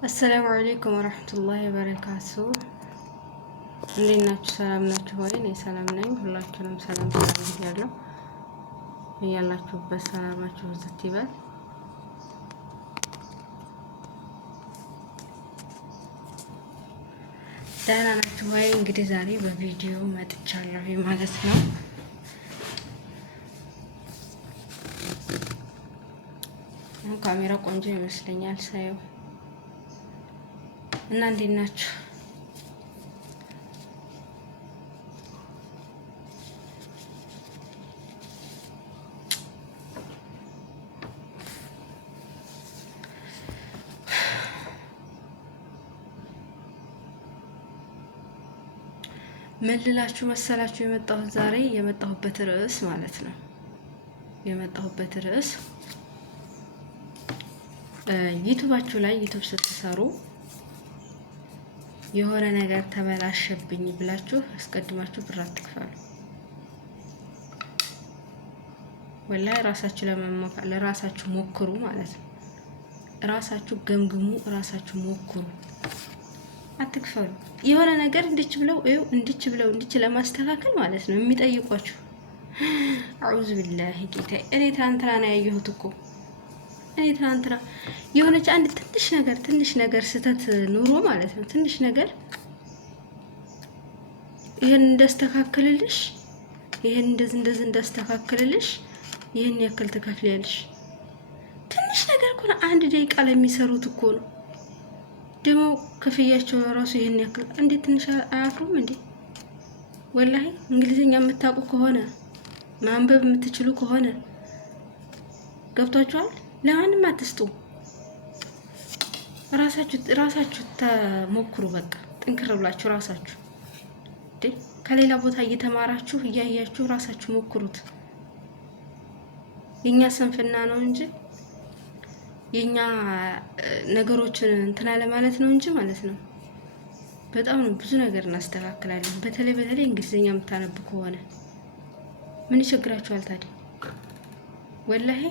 አሰላሙ አለይኩም ወራህመቱላሂ ወበረካቱ። እንዴት ናችሁ? ሰላም ናችሁ ወይ? እኔ ሰላም ነኝ። ሁላችሁንም ሰላም ብያለሁ። እያላችሁበት ሰላማችሁ ብዝት ይበል። ደህና ናችሁ ወይ? እንግዲህ ዛሬ በቪዲዮ መጥቻለሁ ማለት ነው። ካሜራ ቆንጆ ይመስለኛል ሳየው እና እንዴት ናችሁ? ምን ልላችሁ መሰላችሁ የመጣሁት ዛሬ የመጣሁበት ርዕስ ማለት ነው። የመጣሁበት ርዕስ ዩቲዩባችሁ ላይ ዩቲዩብ ስትሰሩ የሆነ ነገር ተበላሸብኝ ብላችሁ አስቀድማችሁ ብር አትክፈሉ። ወላሂ ራሳችሁ ለመሞከር ለራሳችሁ ሞክሩ ማለት ነው። ራሳችሁ ገምግሙ፣ ራሳችሁ ሞክሩ፣ አትክፈሉ። የሆነ ነገር እንድች ብለው ለማስተካከል ማለት ነው የሚጠይቋችሁ። አዑዙ ቢላሂ ጌታ። እኔ ትናንትና ነው ያየሁት እኮ ትናንትና የሆነች አንድ ትንሽ ነገር ስተት ኑሮ ማለት ነው። ትንሽ ነገር ይሄን እንዳስተካክልልሽ፣ ይሄን እንደዚህ እንዳስተካክልልሽ ይሄን ያክል ትከፍያለሽ። ትንሽ ነገር እኮ ነው። አንድ ደቂቃ ላይ የሚሰሩት እኮ ነው። ደግሞ ክፍያቸው ራሱ ይሄን ያክል። እንዴት ትንሽ አያፍሩም እንዴ? ወላሂ እንግሊዝኛ የምታውቁ ከሆነ ማንበብ የምትችሉ ከሆነ ገብቷችኋል። ለማንም አትስጡ። ራሳችሁ ተሞክሩ። በቃ ጥንክር ብላችሁ ራሳችሁ ከሌላ ቦታ እየተማራችሁ እያያችሁ ራሳችሁ ሞክሩት። የኛ ስንፍና ነው እንጂ የኛ ነገሮችን እንትና ለማለት ነው እንጂ ማለት ነው። በጣም ነው ብዙ ነገር እናስተካክላለን። በተለይ እንግሊዝኛ የምታነቡ ከሆነ ምን ይቸግራችኋል ታዲያ? ወላሂ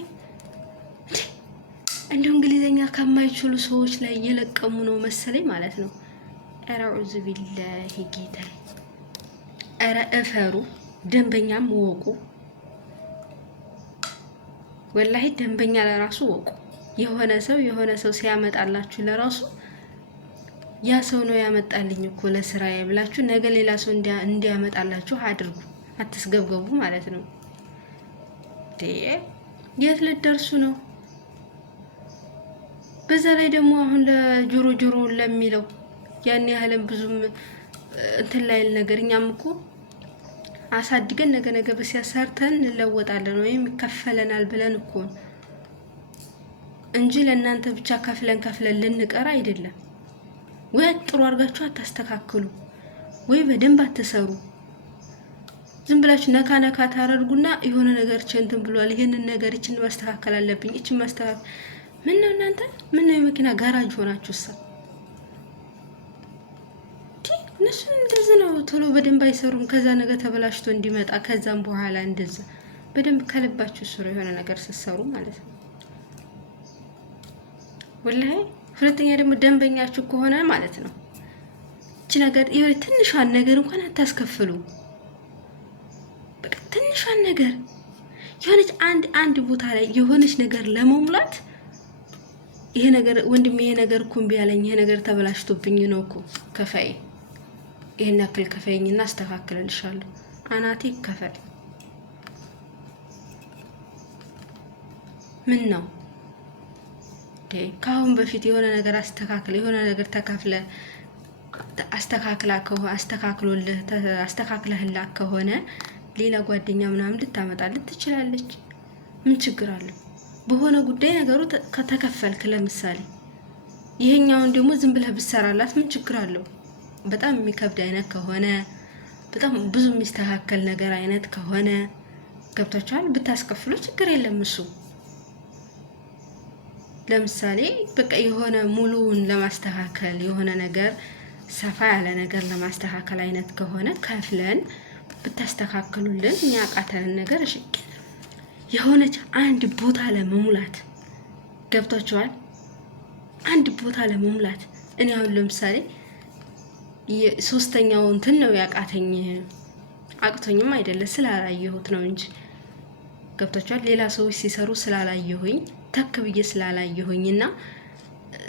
እንደው እንግሊዘኛ ከማይችሉ ሰዎች ላይ እየለቀሙ ነው መሰለኝ ማለት ነው። አዑዙ ቢላሂ ጌታ። ኧረ እፈሩ፣ ደንበኛም ወቁ። ወላሂ ደንበኛ ለራሱ ወቁ። የሆነ ሰው ሲያመጣላችሁ ለራሱ ያ ሰው ነው ያመጣልኝ እኮ ለስራዬ ብላችሁ ነገ ሌላ ሰው እንዲያመጣላችሁ አድርጉ። አትስገብገቡ ማለት ነው። የት ልትደርሱ ነው? በዛ ላይ ደግሞ አሁን ለጆሮ ለሚለው ያን ያህልም ብዙም እንትን ላይ ነገር እኛም እኮ አሳድገን ነገ በሲያሰርተን እንለወጣለን ወይም ይከፈለናል ብለን እኮ እንጂ ለእናንተ ብቻ ከፍለን ልንቀር አይደለም። ወይ ጥሩ አድርጋችሁ አታስተካክሉ፣ ወይ በደንብ አትሰሩ። ዝም ብላችሁ ነካ ታረርጉና የሆነ ነገር እንትን ብሏል፣ ይሄንን ነገር እችን ማስተካከል አለብኝ፣ እችን ማስተካከል። ምን ነው እናንተ? ምን ነው የመኪና ጋራጅ ሆናችሁሳ? እነሱ እንደዚህ ነው። ቶሎ በደንብ አይሰሩም። ከዛ ነገር ተበላሽቶ እንዲመጣ ከዛም በኋላ እንደዛ በደንብ ከልባችሁ ስሩ፣ የሆነ ነገር ስትሰሩ ማለት ነው። ወላሂ ሁለተኛ ደግሞ ደንበኛችሁ ከሆነ ማለት ነው እቺ ነገር የሆነ ትንሿን ነገር እንኳን አታስከፍሉ። በቃ ትንሿን ነገር የሆነች አንድ ቦታ ላይ የሆነች ነገር ለመሙላት ይሄ ነገር ወንድም ይሄ ነገር እኮ እምቢ አለኝ፣ ይሄ ነገር ተበላሽቶብኝ ነው እኮ ከፈይ፣ ይሄን ያክል ከፈይኝና አስተካክልልሻለሁ። አናቴ ከፈል። ምን ነው ከአሁን በፊት የሆነ ነገር የሆነ ነገር ተካፍለ አስተካክለህላት ከሆነ ሌላ ጓደኛ ምናምን ልታመጣልህ ትችላለች። ምን ችግር አለው? በሆነ ጉዳይ ነገሩ ከተከፈልክ ለምሳሌ ይሄኛውን ደግሞ ዝም ብለህ ብትሰራላት ምን ችግር አለው? በጣም የሚከብድ አይነት ከሆነ በጣም ብዙ የሚስተካከል ነገር አይነት ከሆነ ገብታችኋል፣ ብታስከፍሉ ችግር የለም። እሱ ለምሳሌ በቃ የሆነ ሙሉውን ለማስተካከል የሆነ ነገር ሰፋ ያለ ነገር ለማስተካከል አይነት ከሆነ ከፍለን ብታስተካክሉልን እኛ አቃተንን ነገር እሺ። የሆነች አንድ ቦታ ለመሙላት ገብቷቸዋል። አንድ ቦታ ለመሙላት እኔ አሁን ለምሳሌ ሶስተኛው እንትን ነው ያቃተኝ። አቅቶኝም አይደለም ስላላየሁት ነው እንጂ ገብታችኋል። ሌላ ሰዎች ሲሰሩ ስላላየሁኝ ተክ ብዬ ስላላየሁኝና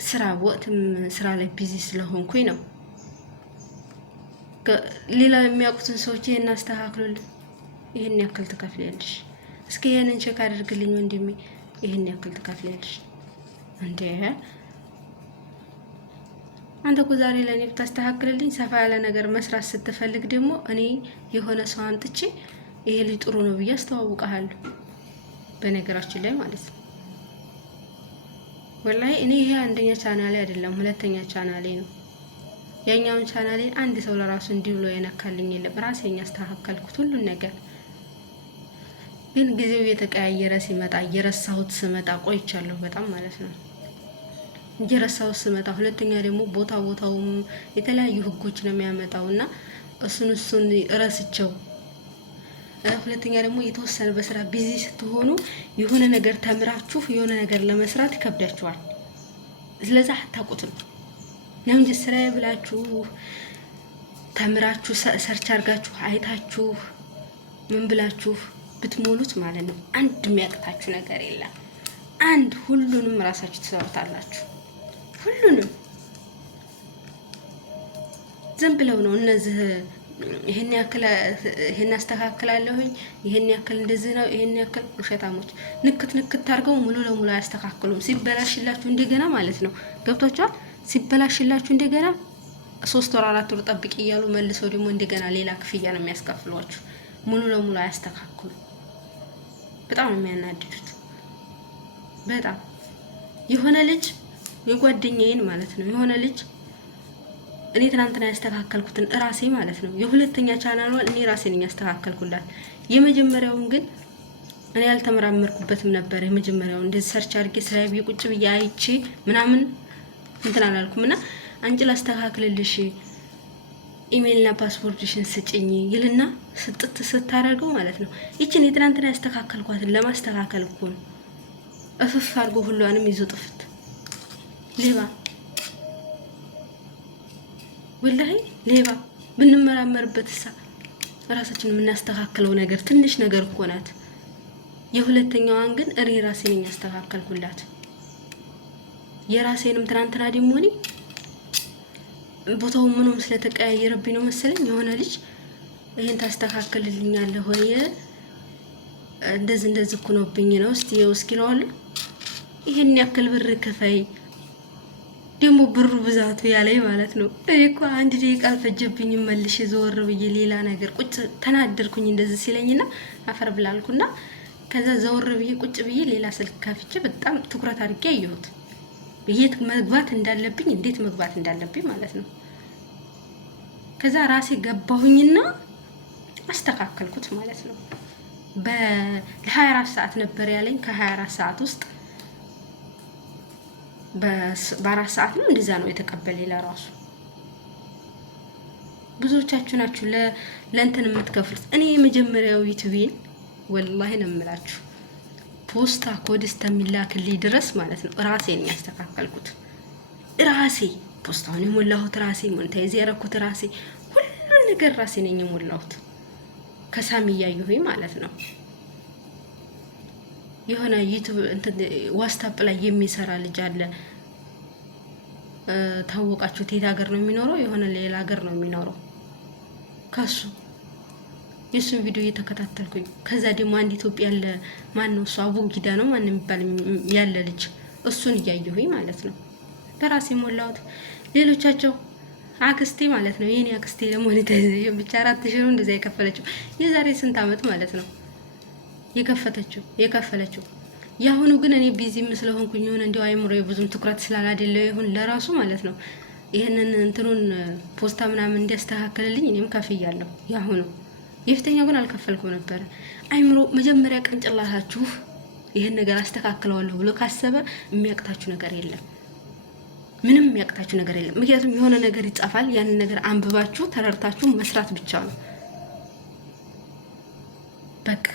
ስራ ወቅትም ስራ ላይ ቢዚ ስለሆንኩኝ ነው። ሌላ የሚያውቁትን ሰዎች ይሄን አስተካክሉልኝ፣ ይሄን ያክል ትከፍያለሽ፣ እስኪ ይሄንን ቼክ አድርግልኝ ወንድሜ፣ ይሄን ያክል ትከፍያለሽ እንዴ? አንተ እኮ ዛሬ ለኔ ብታስተካክልልኝ ሰፋ ያለ ነገር መስራት ስትፈልግ ደግሞ እኔ የሆነ ሰው አንጥቼ ይሄ ልጅ ጥሩ ነው ብዬ አስተዋውቀሃለሁ። በነገራችን ላይ ማለት ነው ወላሂ እኔ ይሄ አንደኛ ቻናሌ አይደለም፣ ሁለተኛ ቻናሌ ነው። ያኛውን ቻናሌን አንድ ሰው ለራሱ እንዲህ ብሎ የነካልኝ የለም። ራሴን ያስተካከልኩት ሁሉን ነገር። ግን ጊዜው እየተቀያየረ ሲመጣ እየረሳሁት ስመጣ ቆይቻለሁ በጣም ማለት ነው። እየረሳሁት ስመጣ ሁለተኛ ደግሞ ቦታውም የተለያዩ ህጎች ነው የሚያመጣውና እሱን ረስቸው። ሁለተኛ ደግሞ የተወሰነ በስራ ቢዚ ስትሆኑ የሆነ ነገር ተምራችሁ የሆነ ነገር ለመስራት ይከብዳችኋል። ስለዚህ አታውቁትም። ለምን ስራዬ ብላችሁ ተምራችሁ ሰርች አድርጋችሁ አይታችሁ ምን ብላችሁ ብትሞሉት ማለት ነው አንድ የሚያቅታችሁ ነገር የለም። አንድ ሁሉንም ራሳችሁ ትሰሩታላችሁ። ሁሉንም ዝም ብለው ነው እነዚህ ይሄን ያክል ይሄን አስተካክላለሁኝ ይሄን ያክል እንደዚህ ነው ይሄን ያክል ውሸታሞች ንክት አድርገው ሙሉ ለሙሉ አያስተካክሉም። ሲበላሽላችሁ እንደገና ማለት ነው ገብቷችኋል። ሲበላሽላችሁ እንደገና 3 ወር 4 ወር ጠብቂ እያሉ መልሰው ደግሞ እንደገና ሌላ ክፍያ ነው የሚያስከፍሏችሁ። ሙሉ ለሙሉ አያስተካክሉ። በጣም ነው የሚያናድዱት። በጣም የሆነ ልጅ የጓደኛዬን ማለት ነው የሆነ ልጅ እኔ ትናንትና ያስተካከልኩትን ራሴ ማለት ነው የሁለተኛ ቻናሏን እኔ ራሴ ነኝ ያስተካከልኩላት። የመጀመሪያውን ግን እኔ ያልተመራመርኩበትም ነበር። የመጀመሪያውን እንደዚህ ሰርች አድርጌ ስራዬ ብዬ ቁጭ ብዬ አይቼ ምናምን እንትን አላልኩምና አንቺ ላስተካክልልሽ ኢሜልና ፓስፖርትሽን ስጭኝ ይልና ስጥት ስታደርገው ማለት ነው ይችን የትናንትና ያስተካከልኳትን ለማስተካከል እኮ ነው እፍፍ አድርጎ ሁሉንም ይዞ ጥፍት ሌባ ወላሂ ሌባ። ብንመራመርበትሳ ራሳችን የምናስተካክለው ነገር ትንሽ ነገር እኮ ናት። የሁለተኛዋን ግን እኔ ራሴ ነኝ ያስተካከልኩላት። የራሴንም ትናንትና ደግሞ እኔ ቦታው ምንም ስለተቀያየረብኝ ነው መሰለኝ የሆነ ልጅ ይሄን ታስተካክልልኛለህ ወይ እንደዚህ እኮ ነውብኝ ነው እስኪ ነው አለ። ይሄን ያክል ብር ከፋይ ደግሞ ብሩ ብዛቱ ያለኝ ማለት ነው። እኔ እኮ አንድ ደቂቃ አልፈጀብኝም መልሼ ዘወር ብዬ ሌላ ነገር ቁጭ ተናደርኩኝ እንደዚህ ሲለኝና አፈር ብላልኩና ከዛ ዘወር ብዬ ቁጭ ብዬ ሌላ ስልክ ከፍቼ በጣም ትኩረት አድርጌ አየሁት። የት መግባት እንዳለብኝ እንዴት መግባት እንዳለብኝ ማለት ነው። ከዛ ራሴ ገባሁኝና አስተካከልኩት ማለት ነው። በ24 ሰዓት ነበር ያለኝ። ከ24 ሰዓት ውስጥ በ4 ሰዓት ነው እንደዛ ነው የተቀበለኝ ለራሱ። ብዙዎቻችሁ ናችሁ ለእንትን የምትከፍሉት። እኔ የመጀመሪያው ዩቲዩብን ወላሂ ነው የምላችሁ ፖስታ ኮድ እስከሚላክልኝ ድረስ ማለት ነው ራሴ ነኝ ያስተካከልኩት። ራሴ ፖስታውን የሞላሁት ራሴ፣ ሞኔታይዝ ያደረኩት ራሴ፣ ሁሉን ነገር ራሴ ነኝ የሞላሁት ከሳሚ እያየሁኝ ማለት ነው። የሆነ ዩቲዩብ እንትን ዋትስአፕ ላይ የሚሰራ ልጅ አለ ታወቃችሁት? የት ሀገር ነው የሚኖረው? የሆነ ሌላ ሀገር ነው የሚኖረው። ከሱ የሱን ቪዲዮ እየተከታተልኩኝ ከዛ ደግሞ አንድ ኢትዮጵያ ያለ ማን ነው እሱ አቡጊዳ ነው ማን የሚባል ያለ ልጅ እሱን እያየሁኝ ማለት ነው በራሴ ሞላሁት። ሌሎቻቸው አክስቴ ማለት ነው የኔ አክስቴ ደግሞ ብቻ 4000 ነው እንደዛ የከፈለችው የዛሬ ስንት አመት ማለት ነው የከፈለችው። ያሁኑ ግን እኔ ቢዚም ስለሆንኩኝ የሆነ እንደው አይምሮዬ ብዙም ትኩረት ስላላደለው ይሁን ለራሱ ማለት ነው ይሄንን እንትኑን ፖስታ ምናምን እንዲያስተካክልልኝ እኔም ከፍያለሁ። ያሁኑ የፊተኛው ግን አልከፈልኩም ነበር። አይምሮ መጀመሪያ ቅንጭላታችሁ ይሄን ነገር አስተካክለዋለሁ ብሎ ካሰበ የሚያቅታችሁ ነገር የለም። ምንም የሚያቅታችሁ ነገር የለም። ምክንያቱም የሆነ ነገር ይጻፋል። ያንን ነገር አንብባችሁ ተረድታችሁ መስራት ብቻ ነው በቃ።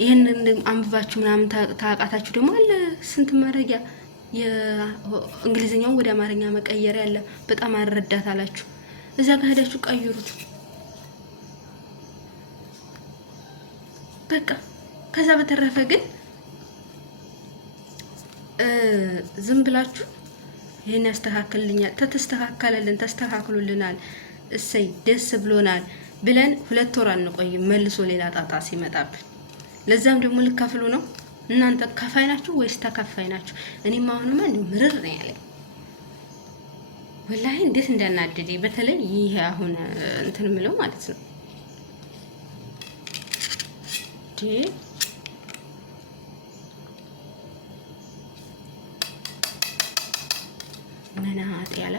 ይሄንን አንብባችሁ ምናምን ታቃታችሁ ደግሞ አለ ስንት መረጃ የእንግሊዝኛውን ወደ አማርኛ መቀየር ያለ በጣም አልረዳት አላችሁ። እዛ ጋር ሄዳችሁ ቀይሩት በቃ። ከዛ በተረፈ ግን ዝም ብላችሁ ይሄን ያስተካክልልኛል፣ ተስተካከለልን፣ ተስተካክሉልናል፣ እሰይ ደስ ብሎናል ብለን 2 ወር አንቆይም፣ መልሶ ሌላ ጣጣ ሲመጣብን። ለዛም ደግሞ ልከፍሉ ነው። እናንተ ከፋይ ናችሁ ወይስ ተከፋይ ናችሁ? እኔም አሁንማ እንደው ምርር ነው ያለኝ ወላሂ፣ እንዴት እንዳናደደኝ። በተለይ ይሄ አሁን እንትን ምለው ማለት ነው መናጥ ያለ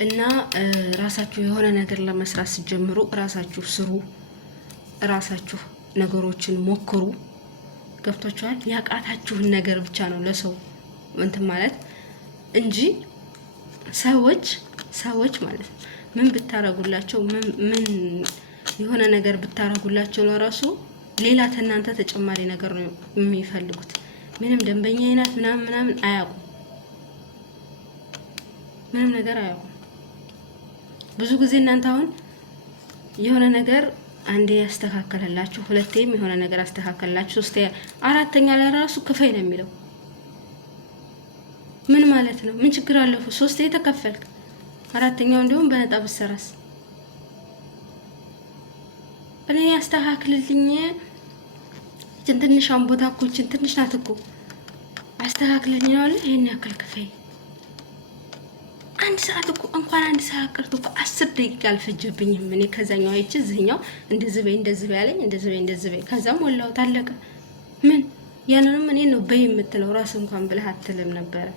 እና ራሳችሁ የሆነ ነገር ለመስራት ሲጀምሩ ራሳችሁ ስሩ፣ ራሳችሁ ነገሮችን ሞክሩ። ገብቷችኋል? ያቃታችሁን ነገር ብቻ ነው ለሰው እንትን ማለት እንጂ ሰዎች ማለት ነው ምን ብታረጉላቸው ምን የሆነ ነገር ብታረጉላቸው ለራሱ ሌላ ተናንተ ተጨማሪ ነገር ነው የሚፈልጉት። ምንም ደንበኛ አይናት ምናምን አያውቁም። ምንም ነገር አያውቁም። ብዙ ጊዜ እናንተ አሁን የሆነ ነገር አንዴ ያስተካከለላችሁ፣ ሁለቴም የሆነ ነገር አስተካከለላችሁ፣ ሶስቴ አራተኛ ለራሱ ክፈይ ነው የሚለው። ምን ማለት ነው? ምን ችግር አለው? ሶስቴ ተከፈልክ፣ አራተኛው እንደውም በነጣ ብሰራስ እኔ ያስተካክልልኝ ትንሽ አንቦታ እኮ ትንሽ ናት እኮ አስተካክልልኝ ነው አለ። ይሄን ያክል ክፈይ። አንድ ሰዓት እኮ እንኳን አንድ ሰዓት ቀርቶ እኮ 10 ደቂቃ አልፈጀብኝም። እኔ ከዛኛው አይቼ እዚህኛው እንደዚህ በይ ያለኝ እንደዚህ በይ ከዛም ወላው ታለቀ። ምን ያንንም እኔ ነው በይ የምትለው ራስ እንኳን ብለህ አትልም ነበር።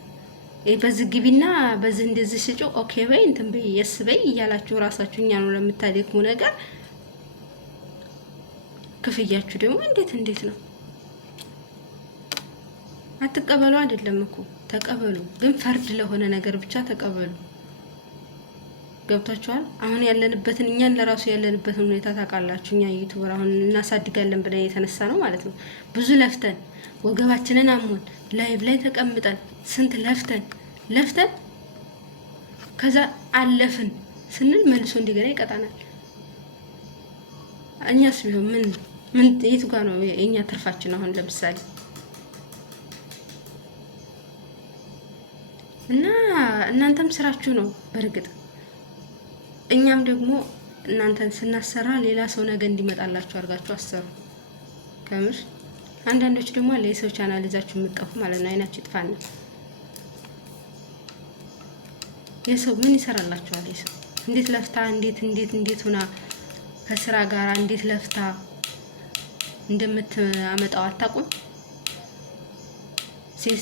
በዚህ ግቢና በዚህ እንደዚህ ስጮ ኦኬ በይ እንትን በይ የስ በይ እያላችሁ ራሳችሁ እኛ ነው ለምታደክሙ ነገር ክፍያችሁ ደግሞ እንዴት ነው? አትቀበሉ አይደለም እኮ ተቀበሉ፣ ግን ፈርድ ለሆነ ነገር ብቻ ተቀበሉ። ገብታችኋል? አሁን ያለንበትን እኛን ለራሱ ያለንበትን ሁኔታ ታውቃላችሁ። እኛ ዩቲዩበር አሁን እናሳድጋለን ብለን የተነሳ ነው ማለት ነው። ብዙ ለፍተን ወገባችንን አሞን ላይቭ ላይ ተቀምጠን ስንት ለፍተን ከዛ አለፍን ስንል መልሶ እንደገና ይቀጣናል። እኛስ ቢሆን ምን የቱ ጋር ነው የኛ ትርፋችን? አሁን ለምሳሌ እና እናንተም ስራችሁ ነው በርግጥ እኛም ደግሞ እናንተን ስናሰራ ሌላ ሰው ነገ እንዲመጣላችሁ አድርጋችሁ አሰሩ። ከምር አንዳንዶች ደግሞ አለ የሰው ቻናል ይዛችሁ የምትጠፉ ማለት ነው። አይናችሁ ይጥፋና የሰው ምን ይሰራላችኋል? የሰው እንዴት ለፍታ እንዴት ሆና ከስራ ጋር እንዴት ለፍታ እንደምታመጣው አታውቁም።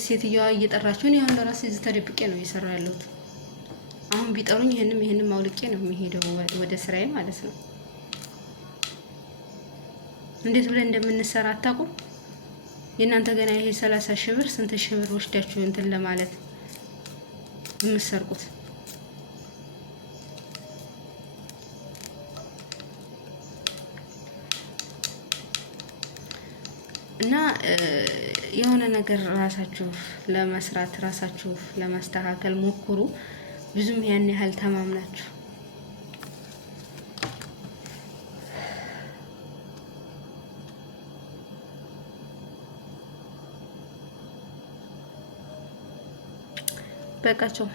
ሴትዮዋ እየጠራችሁ ነው። አሁን ለራሴ እዚህ ተደብቄ ነው እየሰራሁ ያለሁት። አሁን ቢጠሩኝ ይሄንም አውልቄ ነው የሚሄደው ወደ ስራዬ ማለት ነው። እንዴት ብለን እንደምንሰራ አታውቁም። የእናንተ ገና ይሄ 30 ሺህ ብር ስንት ሺህ ብር ወስዳችሁ እንትን ለማለት የምትሰርቁት እና የሆነ ነገር ራሳችሁ ለመስራት ራሳችሁ ለማስተካከል ሞክሩ። ብዙም ያን ያህል ተማምናችሁ በቃቸው።